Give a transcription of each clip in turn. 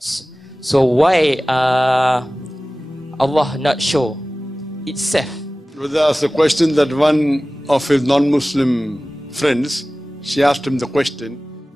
So why Allah not show itself? Brother asked a question that one of his non-Muslim friends, she asked him the question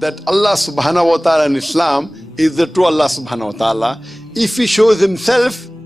that Allah subhanahu wa ta'ala in Islam is the true Allah subhanahu wa ta'ala. If he shows himself,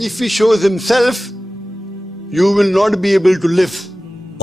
if he shows himself, you will not be able to live.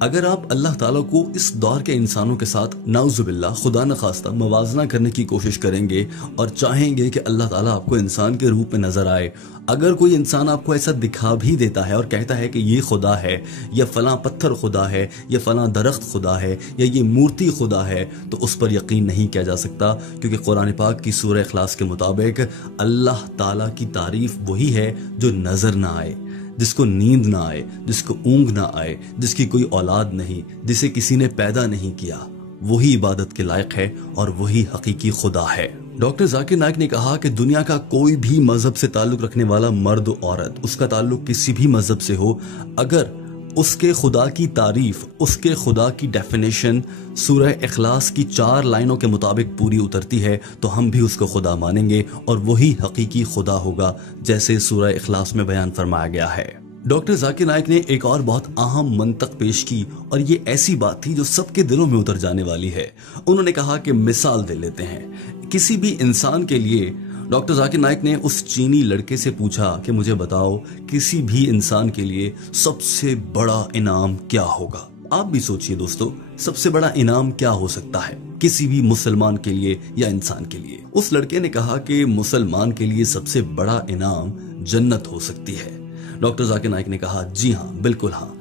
اگر آپ اللہ تعالیٰ کو اس دور کے انسانوں کے ساتھ نعوذ باللہ خدا نخواستہ موازنہ کرنے کی کوشش کریں گے اور چاہیں گے کہ اللہ تعالیٰ آپ کو انسان کے روپ میں نظر آئے، اگر کوئی انسان آپ کو ایسا دکھا بھی دیتا ہے اور کہتا ہے کہ یہ خدا ہے یا فلاں پتھر خدا ہے یا فلاں درخت خدا ہے یا یہ مورتی خدا ہے، تو اس پر یقین نہیں کیا جا سکتا، کیونکہ قرآن پاک کی سورہ اخلاص کے مطابق اللہ تعالیٰ کی تعریف وہی ہے جو نظر نہ آئے، جس کو نیند نہ آئے، جس کو اونگ نہ آئے، جس کی کوئی اولاد نہیں، جسے کسی نے پیدا نہیں کیا، وہی عبادت کے لائق ہے اور وہی حقیقی خدا ہے۔ ڈاکٹر ذاکر نائک نے کہا کہ دنیا کا کوئی بھی مذہب سے تعلق رکھنے والا مرد و عورت، اس کا تعلق کسی بھی مذہب سے ہو، اگر اس کے خدا کی تعریف، اس کے خدا کی ڈیفینیشن سورہ اخلاص کی 4 لائنوں کے مطابق پوری اترتی ہے تو ہم بھی اس کو خدا مانیں گے اور وہی حقیقی خدا ہوگا، جیسے سورہ اخلاص میں بیان فرمایا گیا ہے۔ ڈاکٹر ذاکر نائک نے ایک اور بہت اہم منطق پیش کی، اور یہ ایسی بات تھی جو سب کے دلوں میں اتر جانے والی ہے۔ انہوں نے کہا کہ مثال دے لیتے ہیں، کسی بھی انسان کے لیے، ڈاکٹر ذاکر نائک نے اس چینی لڑکے سے پوچھا کہ مجھے بتاؤ کسی بھی انسان کے لیے سب سے بڑا انعام کیا ہوگا؟ آپ بھی سوچئے دوستو، سب سے بڑا انعام کیا ہو سکتا ہے کسی بھی مسلمان کے لیے یا انسان کے لیے؟ اس لڑکے نے کہا کہ مسلمان کے لیے سب سے بڑا انعام جنت ہو سکتی ہے۔ ڈاکٹر ذاکر نائک نے کہا جی ہاں، بالکل ہاں،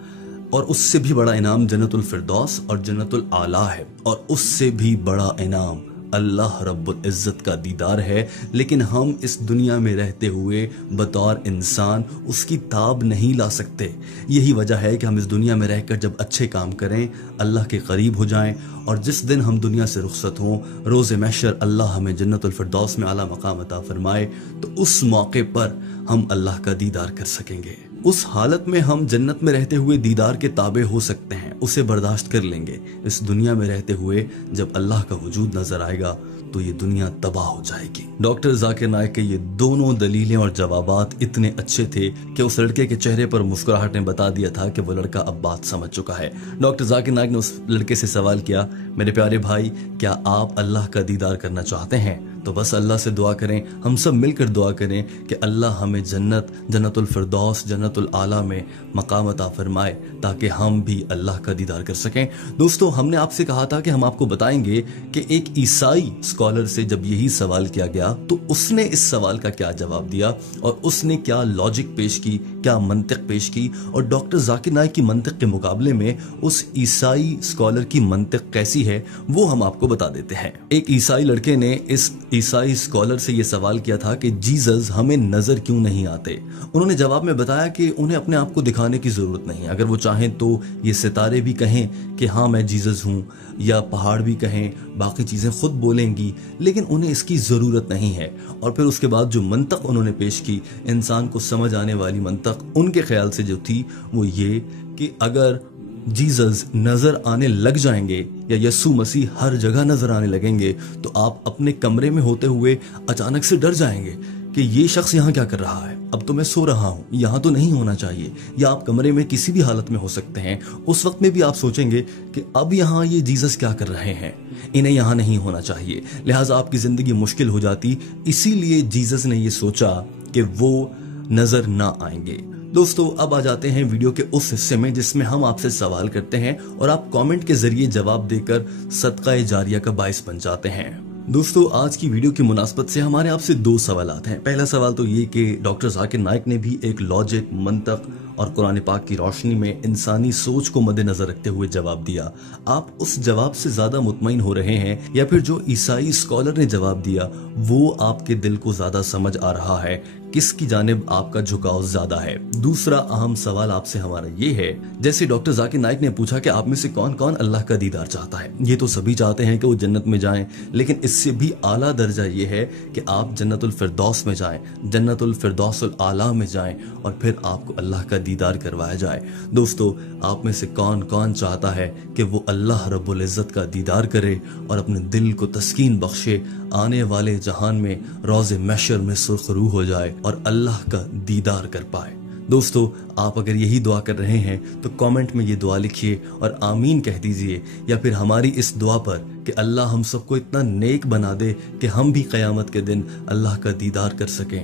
اور اس سے بھی بڑا انعام جنت الفردوس اور جنت الاعلیٰ ہے، اور اس سے بھی بڑا انعام اللہ رب العزت کا دیدار ہے، لیکن ہم اس دنیا میں رہتے ہوئے بطور انسان اس کی تاب نہیں لا سکتے۔ یہی وجہ ہے کہ ہم اس دنیا میں رہ کر جب اچھے کام کریں، اللہ کے قریب ہو جائیں، اور جس دن ہم دنیا سے رخصت ہوں، روز محشر اللہ ہمیں جنت الفردوس میں اعلیٰ مقام عطا فرمائے، تو اس موقع پر ہم اللہ کا دیدار کر سکیں گے۔ اس حالت میں ہم جنت میں رہتے ہوئے دیدار کے تابع ہو سکتے ہیں، اسے برداشت کر لیں گے۔ اس دنیا میں رہتے ہوئے جب اللہ کا وجود نظر آئے گا تو یہ دنیا تباہ ہو جائے گی۔ ڈاکٹر ذاکر نائک کے یہ دونوں دلیلیں اور جوابات اتنے اچھے تھے کہ اس لڑکے کے چہرے پر مسکراہٹ نے بتا دیا تھا کہ وہ لڑکا اب بات سمجھ چکا ہے۔ ڈاکٹر ذاکر نائک نے اس لڑکے سے سوال کیا، میرے پیارے بھائی، کیا آپ اللہ کا دیدار کرنا چاہتے ہیں؟ تو بس اللہ سے دعا کریں، ہم سب مل کر دعا کریں کہ اللہ ہمیں جنت الفردوس، جنت الاعلیٰ میں مقام عطا فرمائے، تاکہ ہم بھی اللہ کا دیدار کر سکیں۔ دوستو، ہم نے آپ سے کہا تھا کہ ہم آپ کو بتائیں گے کہ ایک عیسائی اسکالر سے جب یہی سوال کیا گیا تو اس نے اس سوال کا کیا جواب دیا، اور اس نے کیا لاجک پیش کی، کیا منطق پیش کی، اور ڈاکٹر ذاکر نائک کی منطق کے مقابلے میں اس عیسائی اسکالر کی منطق کیسی ہے وہ ہم آپ کو بتا دیتے ہیں۔ ایک عیسائی لڑکے نے اس عیسائی اسکالر سے یہ سوال کیا تھا کہ جیزس ہمیں نظر کیوں نہیں آتے؟ انہوں نے جواب میں بتایا کہ انہیں اپنے آپ کو دکھانے کی ضرورت نہیں، اگر وہ چاہیں تو یہ ستارے بھی کہیں کہ ہاں میں جیزس ہوں، یا پہاڑ بھی کہیں، باقی چیزیں خود بولیں گی، لیکن انہیں اس کی ضرورت نہیں ہے۔ اور پھر اس کے بعد جو منطق انہوں نے پیش کی، انسان کو سمجھ آنے والی منطق، ان کے خیال سے جو تھی وہ یہ کہ اگر جیزس نظر آنے لگ جائیں گے یا یسوع مسیح ہر جگہ نظر آنے لگیں گے تو آپ اپنے کمرے میں ہوتے ہوئے اچانک سے ڈر جائیں گے کہ یہ شخص یہاں کیا کر رہا ہے، اب تو میں سو رہا ہوں، یہاں تو نہیں ہونا چاہیے، یا آپ کمرے میں کسی بھی حالت میں ہو سکتے ہیں، اس وقت میں بھی آپ سوچیں گے کہ اب یہاں یہ جیزس کیا کر رہے ہیں، انہیں یہاں نہیں ہونا چاہیے، لہٰذا آپ کی زندگی مشکل ہو جاتی۔ اسی لیے جیزس نے یہ سوچا کہ وہ نظر نہ آئیں گے۔ دوستو، اب آ جاتے ہیں ویڈیو کے اس حصے میں جس میں ہم آپ سے سوال کرتے ہیں اور آپ کامنٹ کے ذریعے جواب دے کر صدقہ جاریہ کا باعث بن جاتے ہیں۔ دوستو، آج کی ویڈیو کی مناسبت سے ہمارے آپ سے 2 سوالات ہیں۔ پہلا سوال تو یہ کہ ڈاکٹر ذاکر نائک نے بھی ایک لاجک، منطق اور قرآن پاک کی روشنی میں انسانی سوچ کو مد نظر رکھتے ہوئے جواب دیا۔ آپ اس جواب سے زیادہ مطمئن ہو رہے ہیں یا پھر جو عیسائی اسکالر نے جواب دیا وہ آپ کے دل کو زیادہ سمجھ آ رہا ہے؟ کس کی جانب آپ کا جھکاؤ زیادہ ہے؟ دوسرا اہم سوال آپ سے ہمارا یہ ہے، جیسے ڈاکٹر ذاکر نائک نے پوچھا کہ آپ میں سے کون کون اللہ کا دیدار چاہتا ہے؟ یہ تو سبھی چاہتے ہیں کہ وہ جنت میں جائیں، لیکن اس سے بھی اعلیٰ درجہ یہ ہے کہ آپ جنت الفردوس میں جائیں، جنت الفردوس الاعلیٰ میں جائیں، اور پھر آپ کو اللہ کا دیدار کروایا جائے۔ دوستو، آپ میں سے کون کون چاہتا ہے کہ وہ اللہ رب العزت کا دیدار کرے اور اپنے دل کو تسکین بخشے، آنے والے جہان میں روز محشر میں سرخ روح ہو جائے اور اللہ کا دیدار کر پائے؟ دوستو، آپ اگر یہی دعا کر رہے ہیں تو کامنٹ میں یہ دعا لکھیے اور آمین کہہ دیجئے، یا پھر ہماری اس دعا پر کہ اللہ ہم سب کو اتنا نیک بنا دے کہ ہم بھی قیامت کے دن اللہ کا دیدار کر سکیں۔